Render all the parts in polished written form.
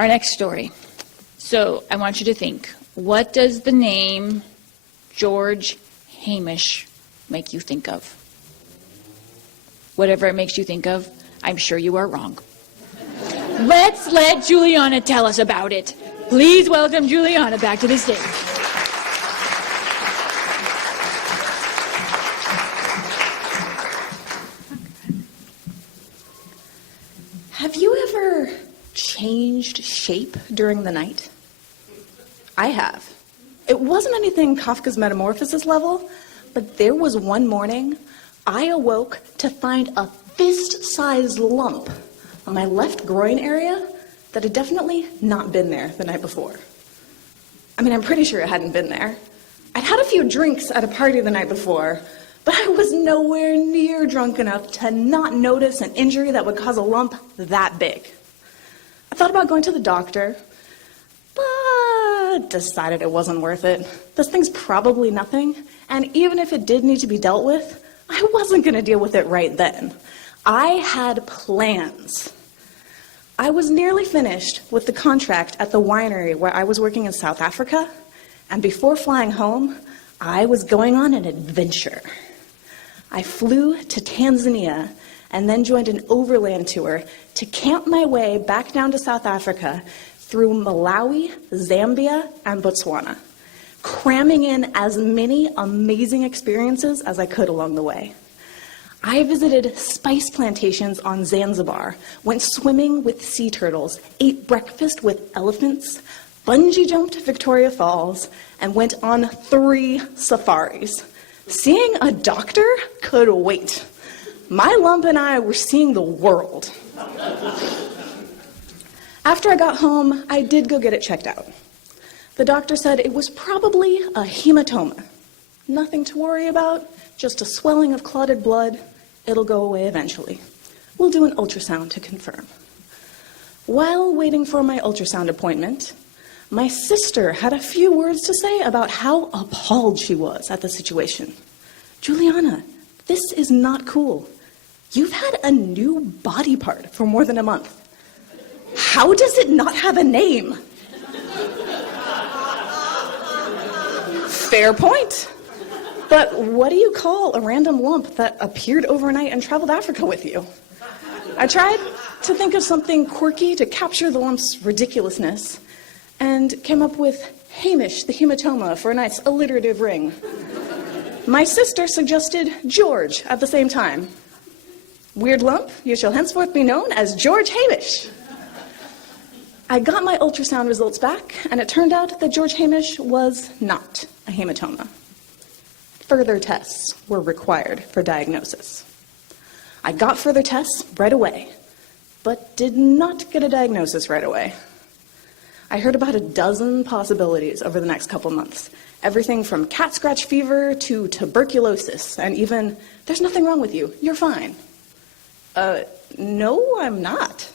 Our next story. So I want you to think, what does the name George Hamish make you think of? Whatever it makes you think of, I'm sure you are wrong. Let's let Juliana tell us about it. Please welcome Juliana back to the stage. Have you ever changed shape during the night? I have. It wasn't anything Kafka's Metamorphosis level, but there was one morning I awoke to find a fist-sized lump on my left groin area that had definitely not been there the night before. I mean, I'm pretty sure it hadn't been there. I'd had a few drinks at a party the night before, but I was nowhere near drunk enough to not notice an injury that would cause a lump that big. I thought about going to the doctor, but decided it wasn't worth it. This thing's probably nothing, and even if it did need to be dealt with, I wasn't going to deal with it right then. I had plans. I was nearly finished with the contract at the winery where I was working in South Africa, and before flying home, I was going on an adventure. I flew to Tanzania and then joined an overland tour to camp my way back down to South Africa through Malawi, Zambia, and Botswana, cramming in as many amazing experiences as I could along the way. I visited spice plantations on Zanzibar, went swimming with sea turtles, ate breakfast with elephants, bungee jumped to Victoria Falls, and went on 3 safaris. Seeing a doctor could wait. My lump and I were seeing the world. After I got home, I did go get it checked out. The doctor said it was probably a hematoma. Nothing to worry about, just a swelling of clotted blood. It'll go away eventually. We'll do an ultrasound to confirm. While waiting for my ultrasound appointment, my sister had a few words to say about how appalled she was at the situation. Juliana, this is not cool. You've had a new body part for more than a month. How does it not have a name? Fair point. But what do you call a random lump that appeared overnight and traveled Africa with you? I tried to think of something quirky to capture the lump's ridiculousness and came up with Hamish the hematoma for a nice alliterative ring. My sister suggested George at the same time. Weird lump, you shall henceforth be known as George Hamish. I got my ultrasound results back, and it turned out that George Hamish was not a hematoma. Further tests were required for diagnosis. I got further tests right away, but did not get a diagnosis right away. I heard about a dozen possibilities over the next couple months. Everything from cat scratch fever to tuberculosis, and even, there's nothing wrong with you, you're fine. No, I'm not.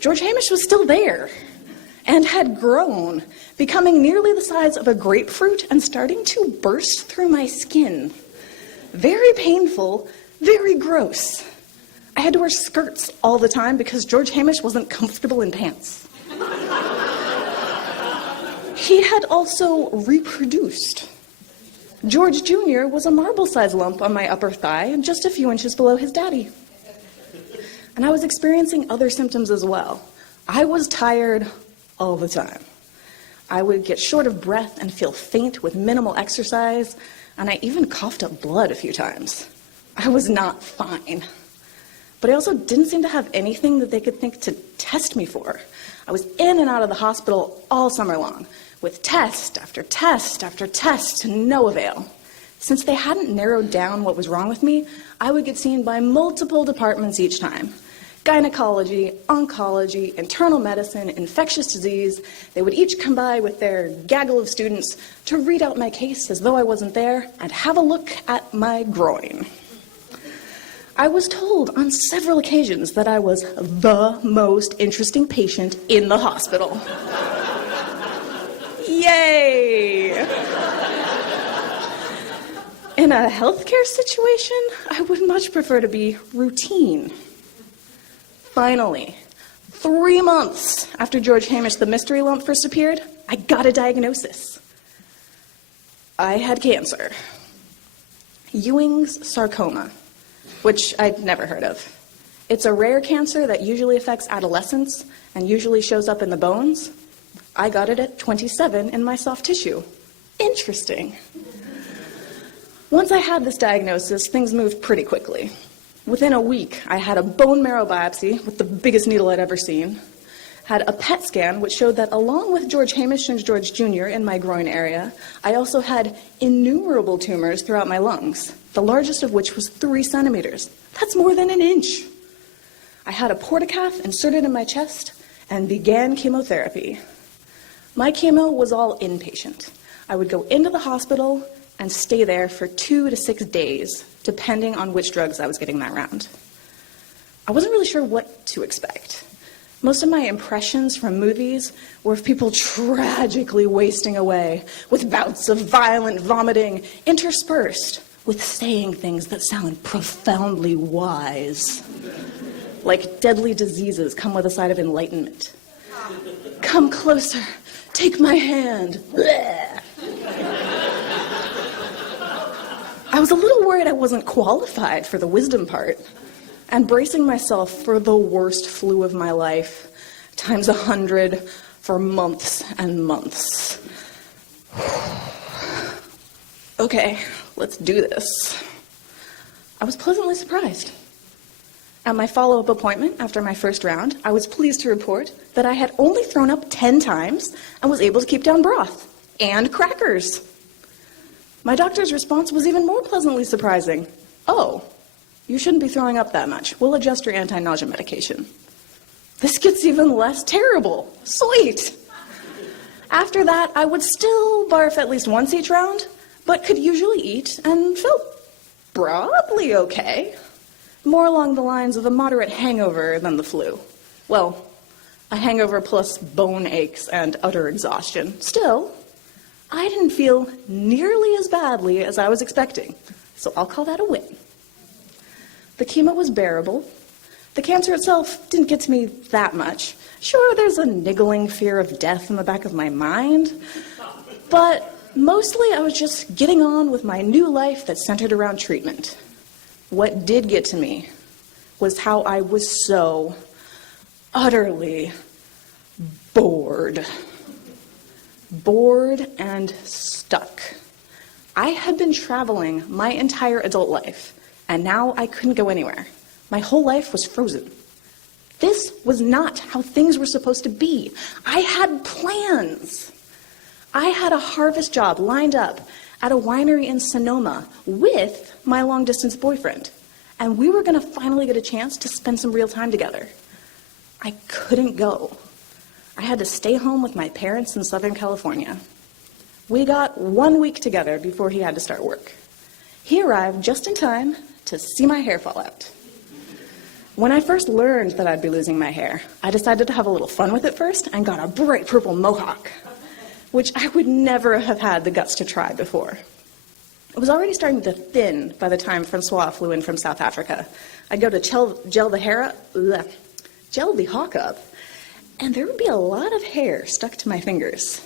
George Hamish was still there and had grown, becoming nearly the size of a grapefruit and starting to burst through my skin. Very painful, very gross. I had to wear skirts all the time because George Hamish wasn't comfortable in pants. He had also reproduced. George Jr. was a marble-sized lump on my upper thigh and just a few inches below his daddy. And I was experiencing other symptoms as well. I was tired all the time. I would get short of breath and feel faint with minimal exercise, and I even coughed up blood a few times. I was not fine. But I also didn't seem to have anything that they could think to test me for. I was in and out of the hospital all summer long, with test after test after test to no avail. Since they hadn't narrowed down what was wrong with me, I would get seen by multiple departments each time. Gynecology, oncology, internal medicine, infectious disease. They would each come by with their gaggle of students to read out my case as though I wasn't there and have a look at my groin. I was told on several occasions that I was the most interesting patient in the hospital. Yay! In a healthcare situation, I would much prefer to be routine. Finally, 3 months after George Hamish, the mystery lump, first appeared, I got a diagnosis. I had cancer. Ewing's sarcoma, which I'd never heard of. It's a rare cancer that usually affects adolescents and usually shows up in the bones. I got it at 27 in my soft tissue. Interesting. Once I had this diagnosis, things moved pretty quickly. Within a week, I had a bone marrow biopsy with the biggest needle I'd ever seen, had a PET scan which showed that along with George Hamish and George Jr. in my groin area, I also had innumerable tumors throughout my lungs, the largest of which was 3 centimeters. That's more than an inch. I had a portacath inserted in my chest and began chemotherapy. My chemo was all inpatient. I would go into the hospital and stay there for 2 to 6 days, depending on which drugs I was getting that round. I wasn't really sure what to expect. Most of my impressions from movies were of people tragically wasting away, with bouts of violent vomiting interspersed with saying things that sound profoundly wise. Like deadly diseases come with a side of enlightenment. Come closer, take my hand. Bleh. I was a little worried I wasn't qualified for the wisdom part, and bracing myself for the worst flu of my life, times 100 for months and months. Okay, let's do this. I was pleasantly surprised. At my follow-up appointment after my first round, I was pleased to report that I had only thrown up 10 times and was able to keep down broth and crackers. My doctor's response was even more pleasantly surprising. Oh, you shouldn't be throwing up that much. We'll adjust your anti-nausea medication. This gets even less terrible. Sweet. After that, I would still barf at least once each round, but could usually eat and felt broadly okay. More along the lines of a moderate hangover than the flu. Well, a hangover plus bone aches and utter exhaustion. Still, I didn't feel nearly as badly as I was expecting, so I'll call that a win. The chemo was bearable. The cancer itself didn't get to me that much. Sure, there's a niggling fear of death in the back of my mind, but mostly I was just getting on with my new life that centered around treatment. What did get to me was how I was so utterly bored. Bored and stuck. I had been traveling my entire adult life, and now I couldn't go anywhere. My whole life was frozen. This was not how things were supposed to be. I had plans. I had a harvest job lined up at a winery in Sonoma with my long-distance boyfriend, and we were going to finally get a chance to spend some real time together. I couldn't go. I had to stay home with my parents in Southern California. We got 1 week together before he had to start work. He arrived just in time to see my hair fall out. When I first learned that I'd be losing my hair, I decided to have a little fun with it first and got a bright purple mohawk, which I would never have had the guts to try before. It was already starting to thin by the time Francois flew in from South Africa. I'd go to gel the hawk up, and there would be a lot of hair stuck to my fingers.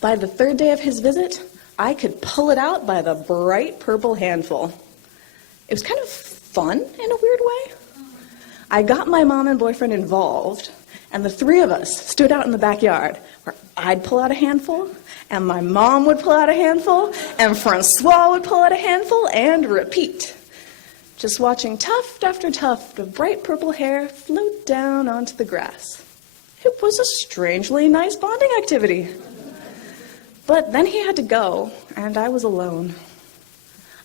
By the 3rd day of his visit, I could pull it out by the bright purple handful. It was kind of fun in a weird way. I got my mom and boyfriend involved, and the 3 of us stood out in the backyard where I'd pull out a handful, and my mom would pull out a handful, and Francois would pull out a handful, and repeat. Just watching tuft after tuft of bright purple hair float down onto the grass. It was a strangely nice bonding activity. But then he had to go, and I was alone.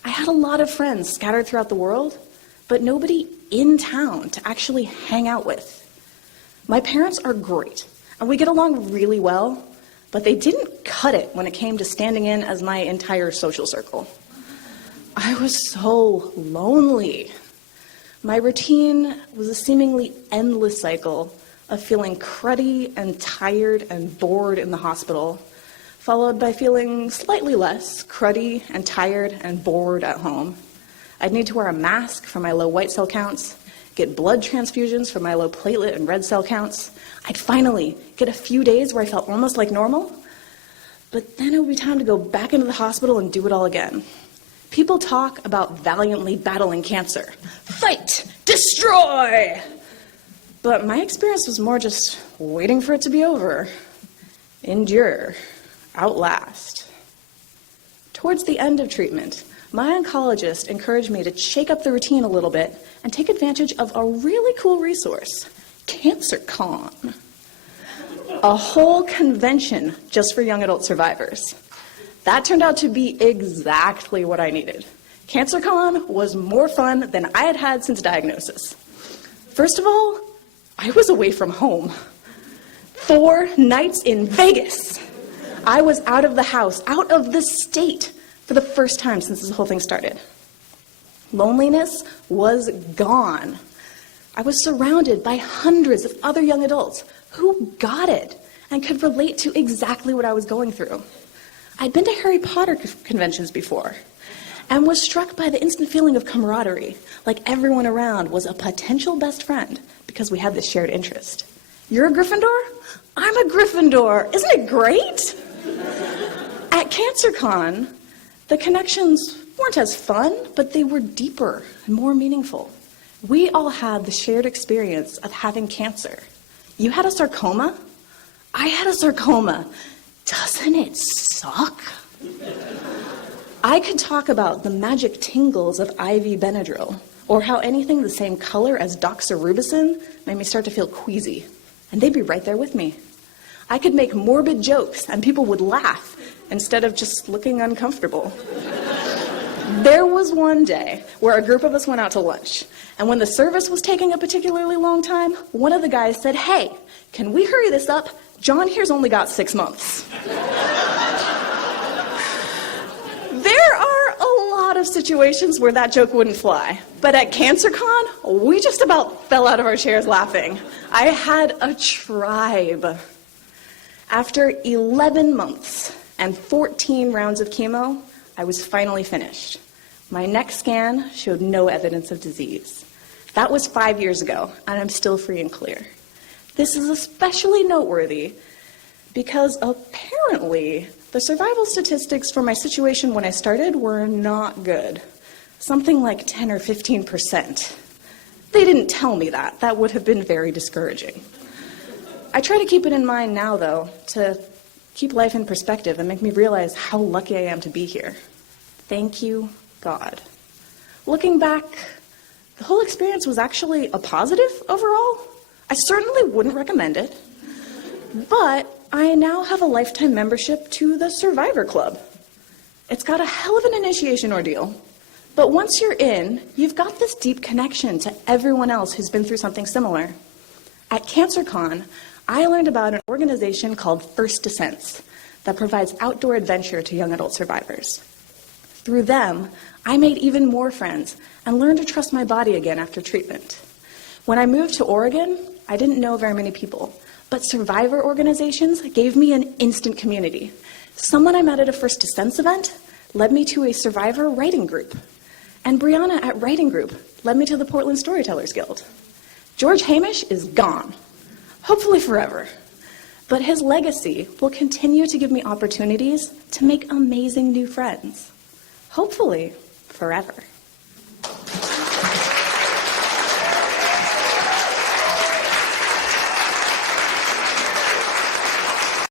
I had a lot of friends scattered throughout the world, but nobody in town to actually hang out with. My parents are great, and we get along really well, but they didn't cut it when it came to standing in as my entire social circle. I was so lonely. My routine was a seemingly endless cycle of feeling cruddy and tired and bored in the hospital, followed by feeling slightly less cruddy and tired and bored at home. I'd need to wear a mask for my low white cell counts, get blood transfusions for my low platelet and red cell counts. I'd finally get a few days where I felt almost like normal, but then it would be time to go back into the hospital and do it all again. People talk about valiantly battling cancer. Fight! Destroy! But my experience was more just waiting for it to be over. Endure. Outlast. Towards the end of treatment, my oncologist encouraged me to shake up the routine a little bit and take advantage of a really cool resource, CancerCon. A whole convention just for young adult survivors. That turned out to be exactly what I needed. CancerCon was more fun than I had had since diagnosis. First of all, I was away from home. 4 nights in Vegas. I was out of the house, out of the state, for the first time since this whole thing started. Loneliness was gone. I was surrounded by hundreds of other young adults who got it and could relate to exactly what I was going through. I'd been to Harry Potter conventions before and was struck by the instant feeling of camaraderie, like everyone around was a potential best friend because we had this shared interest. You're a Gryffindor? I'm a Gryffindor. Isn't it great? At CancerCon, the connections weren't as fun, but they were deeper and more meaningful. We all had the shared experience of having cancer. You had a sarcoma? I had a sarcoma. Doesn't it suck? I could talk about the magic tingles of IV Benadryl, or how anything the same color as doxorubicin made me start to feel queasy, and they'd be right there with me. I could make morbid jokes, and people would laugh, instead of just looking uncomfortable. There was one day where a group of us went out to lunch, and when the service was taking a particularly long time, one of the guys said, "Hey, can we hurry this up? John here's only got 6 months." There are a lot of situations where that joke wouldn't fly, but at CancerCon, we just about fell out of our chairs laughing. I had a tribe. After 11 months and 14 rounds of chemo, I was finally finished. My next scan showed no evidence of disease. That was 5 years ago, and I'm still free and clear. This is especially noteworthy because apparently the survival statistics for my situation when I started were not good. Something like 10 or 15%. They didn't tell me that. That would have been very discouraging. I try to keep it in mind now, though, to keep life in perspective and make me realize how lucky I am to be here. Thank you, God. Looking back, the whole experience was actually a positive overall. I certainly wouldn't recommend it, but I now have a lifetime membership to the Survivor Club. It's got a hell of an initiation ordeal, but once you're in, you've got this deep connection to everyone else who's been through something similar. At CancerCon, I learned about an organization called First Descents that provides outdoor adventure to young adult survivors. Through them, I made even more friends and learned to trust my body again after treatment. When I moved to Oregon, I didn't know very many people, but survivor organizations gave me an instant community. Someone I met at a First Descents event led me to a survivor writing group, and Brianna at Writing Group led me to the Portland Storytellers Guild. George Hamish is gone. Hopefully forever. But his legacy will continue to give me opportunities to make amazing new friends. Hopefully forever.